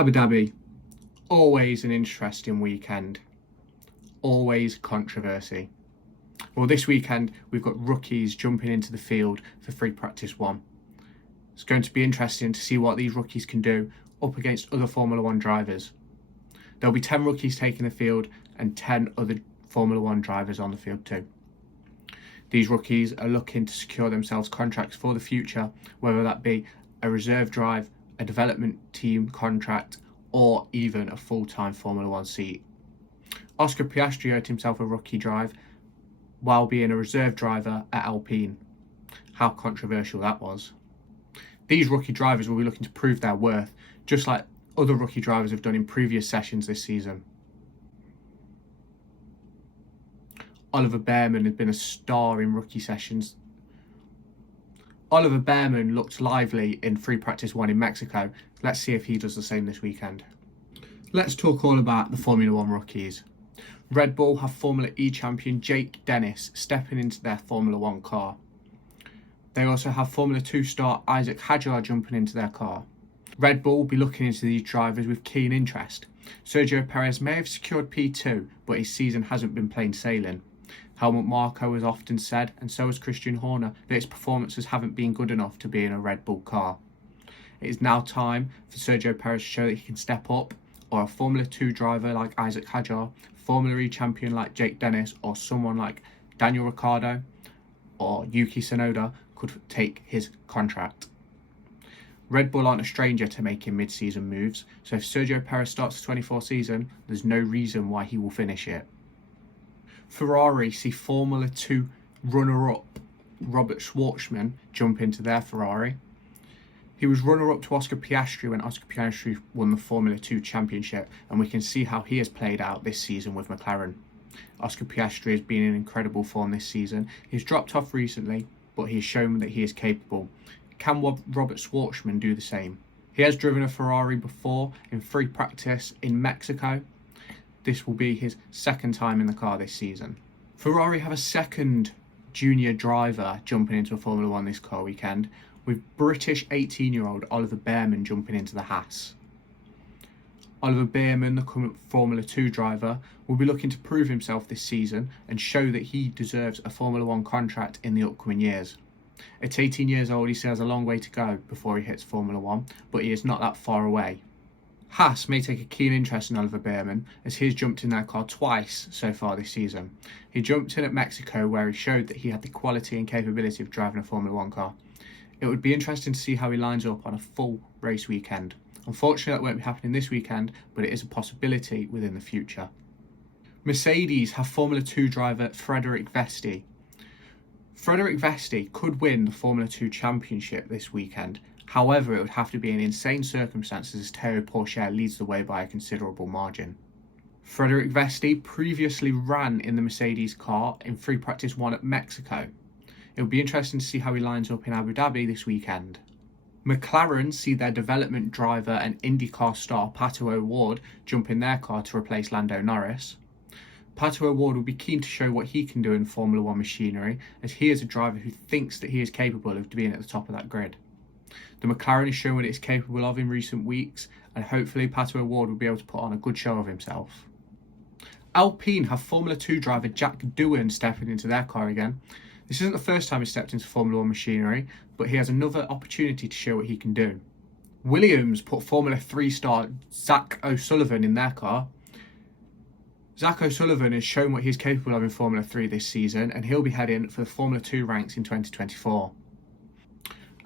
Abu Dhabi, always an interesting weekend, always controversy. Well, this weekend we've got rookies jumping into the field for free practice 1. It's going to be interesting to see what these rookies can do up against other Formula 1 drivers. There'll be 10 rookies taking the field and 10 other Formula 1 drivers on the field too. These rookies are looking to secure themselves contracts for the future, whether that be a reserve drive, a development team contract, or even a full-time Formula 1 seat. Oscar Piastri earned himself a rookie drive while being a reserve driver at Alpine. How controversial that was. These rookie drivers will be looking to prove their worth, just like other rookie drivers have done in previous sessions this season. Oliver Bearman has been a star in rookie sessions. Oliver Bearman looked lively in free practice 1 in Mexico. Let's see if he does the same this weekend. Let's talk all about the Formula 1 rookies. Red Bull have Formula E champion Jake Dennis stepping into their Formula 1 car. They also have Formula 2 star Isaac Hadjar jumping into their car. Red Bull will be looking into these drivers with keen interest. Sergio Perez may have secured P2, but his season hasn't been plain sailing. Helmut Marko has often said, and so has Christian Horner, that his performances haven't been good enough to be in a Red Bull car. It is now time for Sergio Perez to show that he can step up, or a Formula 2 driver like Isaac Hadjar, Formula E champion like Jake Dennis, or someone like Daniel Ricciardo or Yuki Tsunoda could take his contract. Red Bull aren't a stranger to making mid-season moves, so if Sergio Perez starts the 24 season, there's no reason why he will finish it. Ferrari see Formula 2 runner-up Robert Schwartzman jump into their Ferrari. He was runner-up to Oscar Piastri when Oscar Piastri won the Formula 2 championship, and we can see how he has played out this season with McLaren. Oscar Piastri has been in incredible form this season. He's dropped off recently, but he has shown that he is capable. Can Robert Schwartzman do the same? He has driven a Ferrari before in free practice in Mexico. This will be his second time in the car this season. Ferrari have a second junior driver jumping into a Formula 1 this car weekend, with British 18-year-old Oliver Bearman jumping into the Haas. Oliver Bearman, the current Formula 2 driver, will be looking to prove himself this season and show that he deserves a Formula 1 contract in the upcoming years. At 18 years old, he still has a long way to go before he hits Formula 1, but he is not that far away. Haas may take a keen interest in Oliver Bearman, as he has jumped in their car twice so far this season. He jumped in at Mexico, where he showed that he had the quality and capability of driving a Formula 1 car. It would be interesting to see how he lines up on a full race weekend. Unfortunately, that won't be happening this weekend, but it is a possibility within the future. Mercedes have Formula 2 driver Frederik Vesti. Frederik Vesti could win the Formula 2 championship this weekend. However, it would have to be in insane circumstances as Théo Pourchaire leads the way by a considerable margin. Frederik Vesti previously ran in the Mercedes car in free practice 1 at Mexico. It will be interesting to see how he lines up in Abu Dhabi this weekend. McLaren see their development driver and IndyCar star Pato O'Ward jump in their car to replace Lando Norris. Pato O'Ward will be keen to show what he can do in Formula 1 machinery, as he is a driver who thinks that he is capable of being at the top of that grid. The McLaren has shown what it is capable of in recent weeks, and hopefully Pato O'Ward will be able to put on a good show of himself. Alpine have Formula 2 driver Jack Doohan stepping into their car again. This isn't the first time he stepped into Formula 1 machinery, but he has another opportunity to show what he can do. Williams put Formula 3 star Zach O'Sullivan in their car. Zach O'Sullivan has shown what he's capable of in Formula 3 this season, and he'll be heading for the Formula 2 ranks in 2024.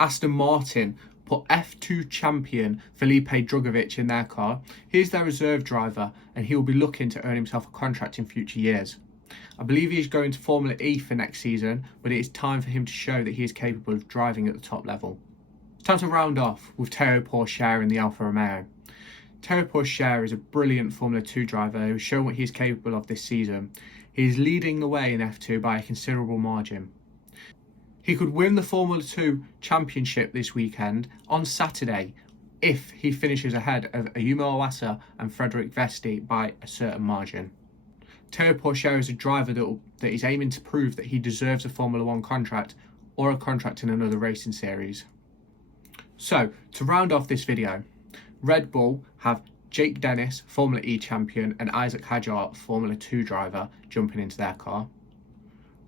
Aston Martin put F2 champion Felipe Drugovich in their car. He's their reserve driver, and he will be looking to earn himself a contract in future years. I believe he is going to Formula E for next season, but it is time for him to show that he is capable of driving at the top level. It's time to round off with Théo Pourchaire in the Alfa Romeo. Théo Pourchaire is a brilliant Formula 2 driver who has shown what he is capable of this season. He is leading the way in F2 by a considerable margin. He could win the Formula 2 championship this weekend on Saturday if he finishes ahead of Ayumu Iwasa and Frederik Vesti by a certain margin. Théo Pourchaire is a driver that is aiming to prove that he deserves a Formula 1 contract or a contract in another racing series. So, to round off this video, Red Bull have Jake Dennis, Formula E champion, and Isaac Hadjar, Formula 2 driver, jumping into their car.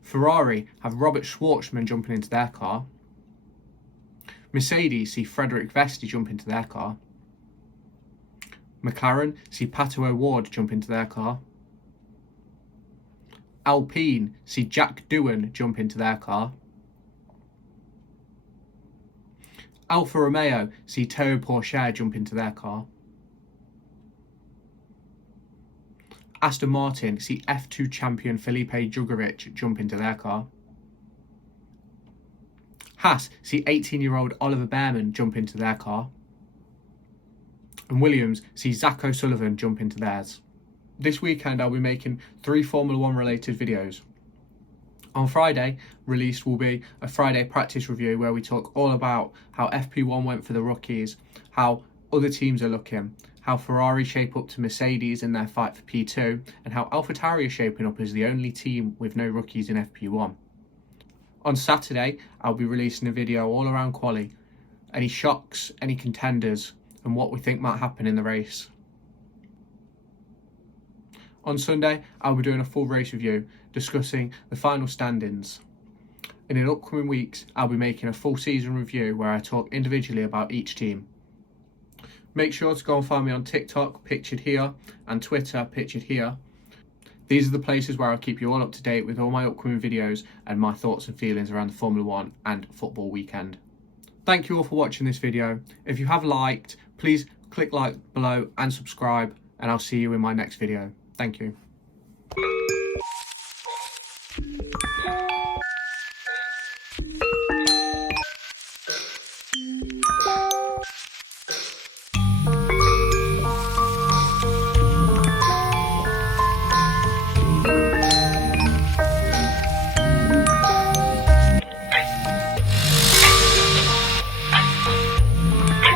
Ferrari have Robert Schwartzman jumping into their car. Mercedes see Frederick Vesti jump into their car. McLaren see Pato O'Ward jump into their car. Alpine see Jack Doohan jump into their car. Alfa Romeo see Théo Pourchaire jump into their car. Aston Martin see F2 champion Felipe Drugovich jump into their car. Haas see 18-year-old Oliver Bearman jump into their car. And Williams see Zach O'Sullivan jump into theirs. This weekend I'll be making 3 Formula 1 related videos. On Friday, released will be a Friday practice review where we talk all about how FP1 went for the rookies, how other teams are looking, how Ferrari shape up to Mercedes in their fight for P2, and how AlphaTauri are shaping up as the only team with no rookies in FP1. On Saturday, I'll be releasing a video all around quali, any shocks, any contenders, and what we think might happen in the race. On Sunday, I'll be doing a full race review, discussing the final standings. And in upcoming weeks, I'll be making a full season review where I talk individually about each team. Make sure to go and find me on TikTok, pictured here, and Twitter, pictured here. These are the places where I'll keep you all up to date with all my upcoming videos and my thoughts and feelings around the Formula 1 and football weekend. Thank you all for watching this video. If you have liked, please click like below and subscribe, and I'll see you in my next video. Thank you.